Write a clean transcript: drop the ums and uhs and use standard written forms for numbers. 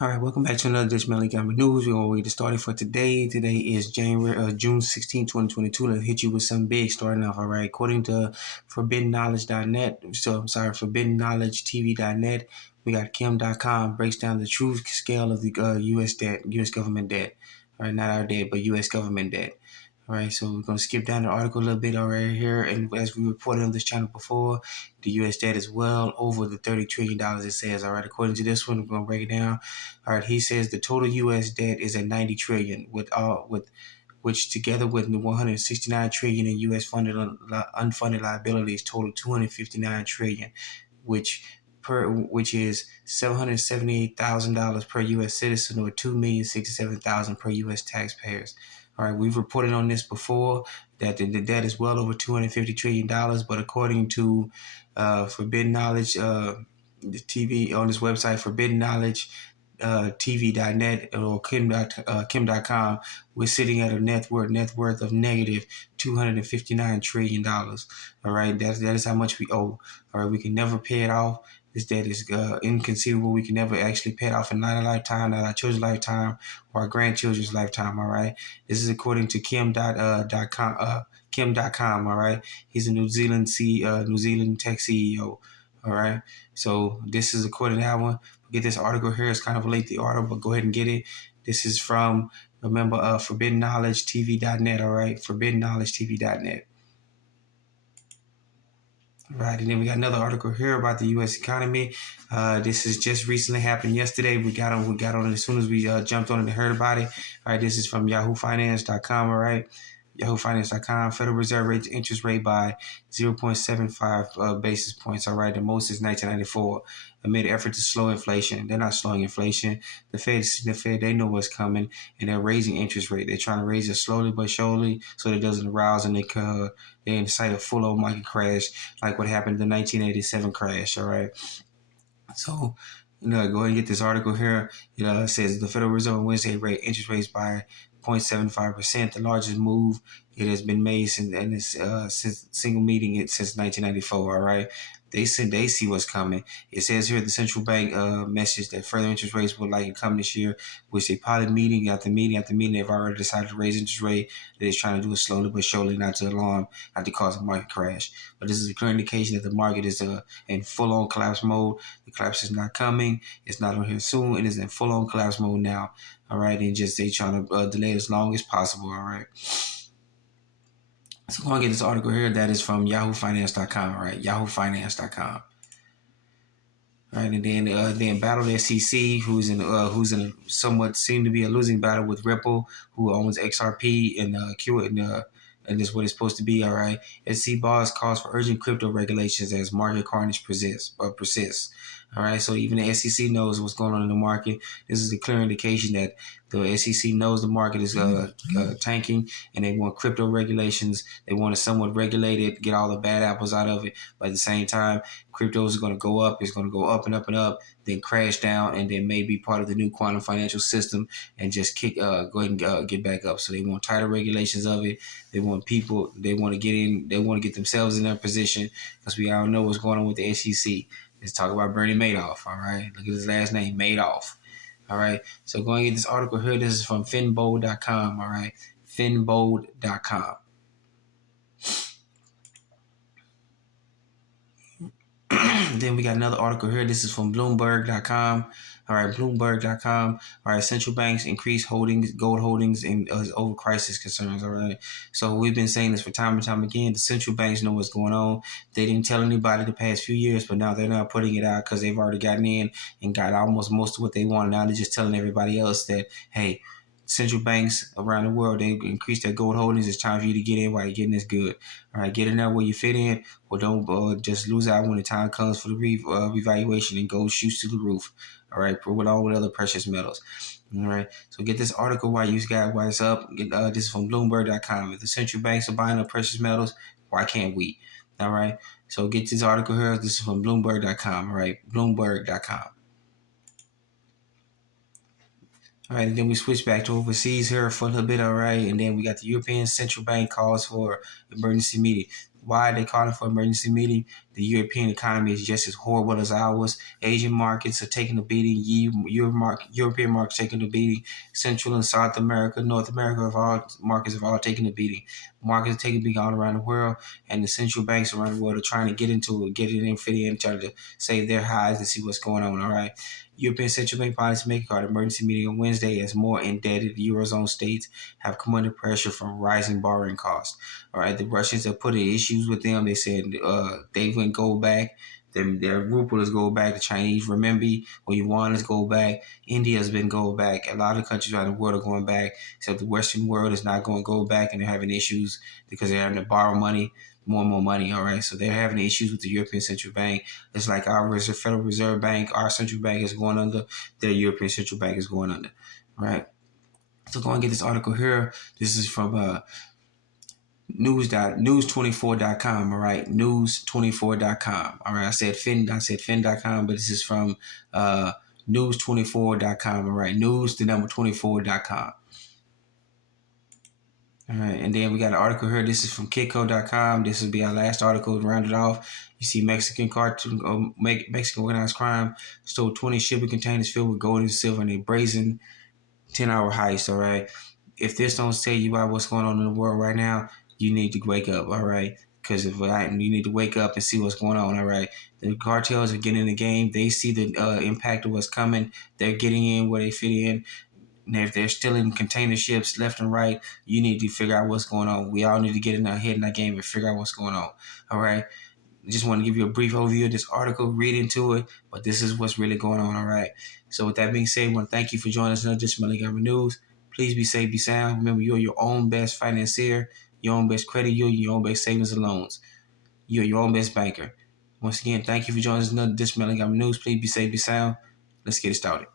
All right, welcome back to another Dutch Melly Gamma News. We're going to get started for today. Today is June 16, 2022. Let's hit you with some big starting off. All right, according to ForbiddenKnowledge.net, ForbiddenKnowledgeTV.net, we got Kim.com breaks down the true scale of the U.S. debt, U.S. government debt. All right, not our debt, but U.S. government debt. All right, so we're going to skip down the article a little bit already here. And as we reported on this channel before, the U.S. debt is well over the $30 trillion it says. All right, according to this one, we're going to break it down. All right, he says the total U.S. debt is at 90 trillion, which together with the 169 trillion in U.S. unfunded liabilities total 259 trillion, which is $778,000 per U.S. citizen or $2,067,000 per U.S. taxpayers. All right, we've reported on this before that the debt is well over $250 trillion, but according to Forbidden Knowledge, the TV on this website, Forbidden Knowledge TV.net or Kim.com, we're sitting at a net worth of negative $259 trillion. All right, that is how much we owe. All right, we can never pay it off. This debt is inconceivable. We can never actually pay it off in not our lifetime, not our children's lifetime, or our grandchildren's lifetime. All right, this is according to Kim.com. All right, he's a New Zealand tech CEO. All right, so this is according to that one. Get this article here. It's kind of a lengthy article, but go ahead and get it. This is from, remember, ForbiddenKnowledgeTV.net, all right? ForbiddenKnowledgeTV.net. Right, and then we got another article here about the U.S. economy. This has just recently happened yesterday. We got on it as soon as we jumped on it and heard about it. All right, this is from YahooFinance.com, all right? YahooFinance.com, Federal Reserve raised interest rate by 0.75 basis points, all right? The most since 1994, amid effort to slow inflation. They're not slowing inflation. The Fed, they know what's coming, and they're raising interest rate. They're trying to raise it slowly but surely so that it doesn't arouse and they're incite a full-on market crash like what happened in the 1987 crash, all right? So, go ahead and get this article here. It says the Federal Reserve on Wednesday raised interest rates by 0.75%, the largest move it has been made since single meeting since 1994. All right, they see what's coming. It says here the central bank message that further interest rates will likely come this year, which they pilot meeting after meeting after meeting. They've already decided to raise interest rate. They're just trying to do it slowly but surely, not to alarm, not to cause a market crash. But this is a clear indication that the market is in full-on collapse mode. The collapse is not coming. It's not on here soon. It is in full-on collapse mode now. All right, and just they trying to delay it as long as possible. All right. So I'm gonna get this article here that is from YahooFinance.com. All right, YahooFinance.com. All right, and then battle the SEC, who's in a somewhat seem to be a losing battle with Ripple, who owns XRP and and this is what it's supposed to be. All right, SEC boss calls for urgent crypto regulations as market carnage persists. All right, so even the SEC knows what's going on in the market. This is a clear indication that the SEC knows the market is tanking, and they want crypto regulations. They want to somewhat regulate it, get all the bad apples out of it. But at the same time, crypto is going to go up. It's going to go up and up and up, then crash down, and then maybe part of the new quantum financial system and just go ahead and get back up. So they want tighter regulations of it. They want people. They want to get in. They want to get themselves in their position because we all know what's going on with the SEC. Let's talk about Bernie Madoff. All right, look at his last name, Madoff. All right, so go and get this article here. This is from finbold.com. All right, finbold.com. Then we got another article here. This is from Bloomberg.com. All right, Bloomberg.com. All right, central banks increase gold holdings in over crisis concerns. All right, so we've been saying this for time and time again. The central banks know what's going on. They didn't tell anybody the past few years, but now they're not putting it out because they've already gotten in and got almost most of what they want. Now they're just telling everybody else that, hey, central banks around the world, they increase their gold holdings. It's time for you to get in while you're getting this good. All right, get in there where you fit in, or don't just lose out when the time comes for the revaluation and gold shoots to the roof. All right, along with other precious metals. All right, so get this article while it's up. This is from Bloomberg.com. If the central banks are buying up precious metals, why can't we? All right, so get this article here. This is from Bloomberg.com. All right, Bloomberg.com. All right, and then we switch back to overseas here for a little bit, all right? And then we got the European Central Bank calls for emergency meeting. Why are they calling for emergency meeting? The European economy is just as horrible as ours. Asian markets are taking a beating. European markets taking a beating. Central and South America, North America, markets have all taken a beating. Markets are taking a beating all around the world, and the central banks around the world are trying to get it in, fit in, try to save their highs and see what's going on. All right. European Central Bank policymaker called emergency meeting on Wednesday as more indebted Eurozone states have come under pressure from rising borrowing costs. All right, the Russians have put in issues with them. They said they wouldn't go back. Their ruble is go back. The Chinese renminbi or yuan is go back. India has been go back. A lot of countries around the world are going back. Except the Western world is not going to go back, and they're having issues because they're having to borrow money, more and more money. All right, so they're having issues with the European Central Bank. It's like our Federal Reserve Bank, our central bank is going under. Their European Central Bank is going under. All right. So go and get this article here. This is from news24.com. All right, news24.com. All right, I said fin.com, but this is from news24.com. All right, news24.com. All right, and then we got an article here. This is from kitco.com. This will be our last article to round it off. You see Mexican organized crime stole 20 shipping containers filled with gold and silver in a brazen 10-hour heist. All right, if this don't tell you about what's going on in the world right now, you need to wake up. All right, because you need to wake up and see what's going on. All right, the cartels are getting in the game. They see the impact of what's coming. They're getting in where they fit in. And if they're stealing container ships left and right, you need to figure out what's going on. We all need to get in our head in that game and figure out what's going on. All right. I just want to give you a brief overview of this article, read into it, but this is what's really going on. All right. So with that being said, I want to thank you for joining us in another edition of Montgomery News. Please be safe, be sound. Remember, you're your own best financier, your own best credit union, your own best savings and loans. You're your own best banker. Once again, thank you for joining us in another edition of Montgomery News. Please be safe, be sound. Let's get it started.